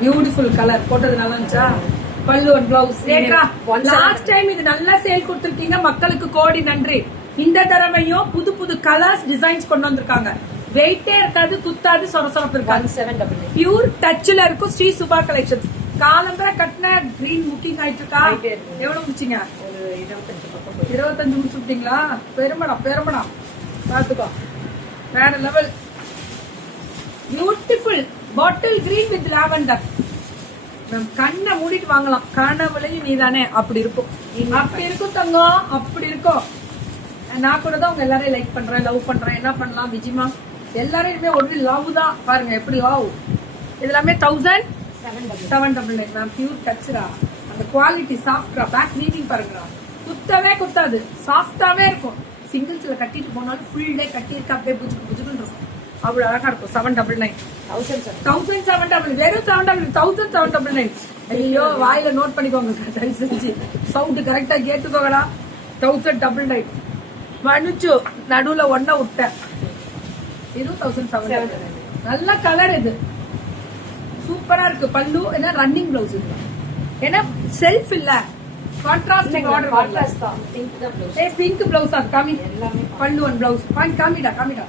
Beautiful colour போட்டது நல்லா இருந்துச்சா? பல்லு and blouse. Rekha last time இது நல்லா சேல் கொடுத்துருக்கீங்க, மக்களுக்கு கோடி நன்றி. இந்த தடவையும் புது புது கலர்ஸ் டிசைன்ஸ் கொண்டு வந்திருக்காங்க. வெயிட்டே இருக்காது, குத்தாது, சொரசொரப்பு இருக்காது. பியூர் டச்ல இருக்கும். ஸ்ரீ சுபா கலெக்ஷன்ஸ். காலம்பர கட்டின கிரீன் புக்கிங் ஆயிட்டு இருக்கா? எவ்வளவு முடிச்சீங்க? 25 முடிச்சுட்டீங்களா? பெருமடா பெருமடா. பாத்துக்கோ, வேற level. Beautiful bottle green with lavender. கண்ணை மூடிட்டு வாங்கலாம். கனவுலையும் நீதானே அப்படி இருக்கும். அப்படி இருக்கும் தங்கம், அப்படி இருக்கும். நான் கூட தான் உங்க எல்லாரையும் லைக் பண்றேன், லவ் பண்றேன். என்ன பண்ணலாம் விஜிமா? எல்லாரையுமே ஒரு லவ் தான். பாருங்க எப்படி லவ். இது எல்லாமே 1799 மேம். பியூர் டச்ரா. அந்த குவாலிட்டி சாஃப்டா. பேக் வீவிங் பாருங்க, குத்தவே குத்தாது, சாஃப்டாவே இருக்கும். சிங்கிள்ஸ்ல கட்டிட்டு போனாலும் ஃபுல் டே கட்டி இருக்க அப்படியே புஜுக்கு புஜுக்குன்னு இருக்கும். அவ்வளவு அழகா இருக்கும். 799 1799 வெறும் 1799. ஐயோ, வாயில நோட் பண்ணிக்கோங்க தயவு செஞ்சு. சவுண்ட் கரெக்டா கேட்டுக்கோங்கடா. 1099 மனுச்சு நடுவுல ஒன்ன விட்டேன். இது 1799. நல்ல கலர். இது சூப்பரா இருக்கு. பல்லு என்ன ரன்னிங் பிளவுஸ் இது. ஏன்னா செல்ஃப் இல்ல, கான்ட்ராஸ்ட் ஆர்டர். பிங்க் பிளவுஸ் அது காமி. பல்லு அண்ட் பிளவுஸ் காமிடா காமிடா.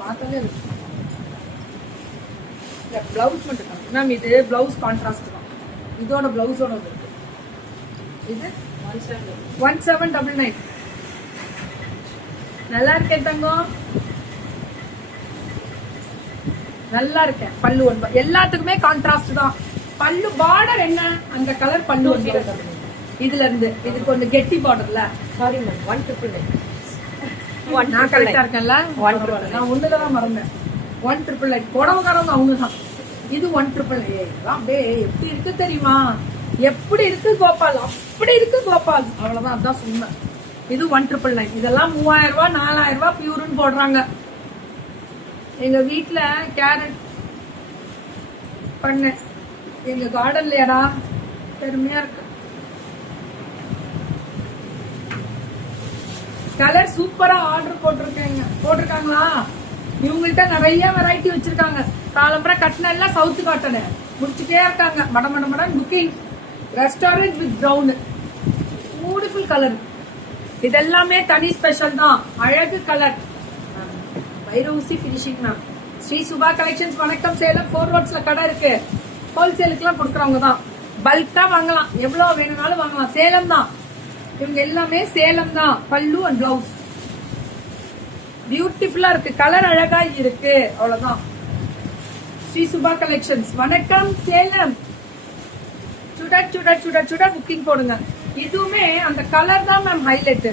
பார்த்தாலே பிளவுஸ் மட்டும் தான் மேம். இது பிளவுஸ் கான்ட்ராஸ்ட் தான். இதோட பிளவுஸோட இருக்கு. இது 1799. நல்லா இருக்கேன் தங்கம், நல்லா இருக்கேன். பல்லு ஒன்பது எல்லாத்துக்குமே கான்ட்ராஸ்ட் தான். பல்லு பார்டர் என்ன அந்த கலர் பல்லு. இதுல இருந்து இது கொஞ்சம் கெட்டி பார்டர்ல. Sorry ma'am, 1999. நான் கரெக்டா இருக்கேன்ல? நான் ஒண்ணுதான் மறந்தேன். 1999 புடவைக்காரங்க அவங்கதான். இது 1999. அப்படியே எப்படி இருக்கு தெரியுமா? எப்படி இருக்கு கோபால், அப்படி இருக்கு கோபால். அவ்வளவுதான், அதான் சொன்னேன். இது 1999. இதெல்லாம் 3000 ரூபாய் 4000 ரூபாய் பியூர்னு போடுறாங்க. எங்க வீட்டுல கேரட் பண்ண எங்க கார்டன்லயாடா, பெருமையா இருக்கு. கலர் சூப்பரா ஆர்டர் போட்டிருக்காங்களா? இவங்கள்ட்ட நிறைய வெரைட்டி வச்சிருக்காங்க. காலம்பர கட்டின எல்லாம் சவுத் காட்டன் முடிச்சுட்டே இருக்காங்க. மட மட மட booking. Restaurant with brown. Beautiful colour. இதெல்லாமே தனி ஸ்பெஷல் தான். அழகு கலர். வைரூசி finishing ma'am. Sri Subha collections. வணக்கம். சேலம் 4 ரோட்ஸ்ல கடை இருக்கு. ஹோல்சேலுக்கு எல்லாம் கொடுக்குறவங்க தான். பல்கா வாங்கலாம், எவ்வளவு வேணும்னாலும் வாங்கலாம். சேலம் தான் இவங்க எல்லாமே, சேலம் தான். பல்லு அண்ட் பிளவுஸ் பியூட்டிஃபுல்லா இருக்கு. கலர் அழகா இருக்கு. அவ்வளவுதான். ஸ்ரீ சுபா கலெக்ஷன்ஸ். வணக்கம் சேலம். சுட சுட சுட சுட புக்கிங் போடுங்க. இதுவுமே அந்த கலர் தான் மேம் ஹைலைட்.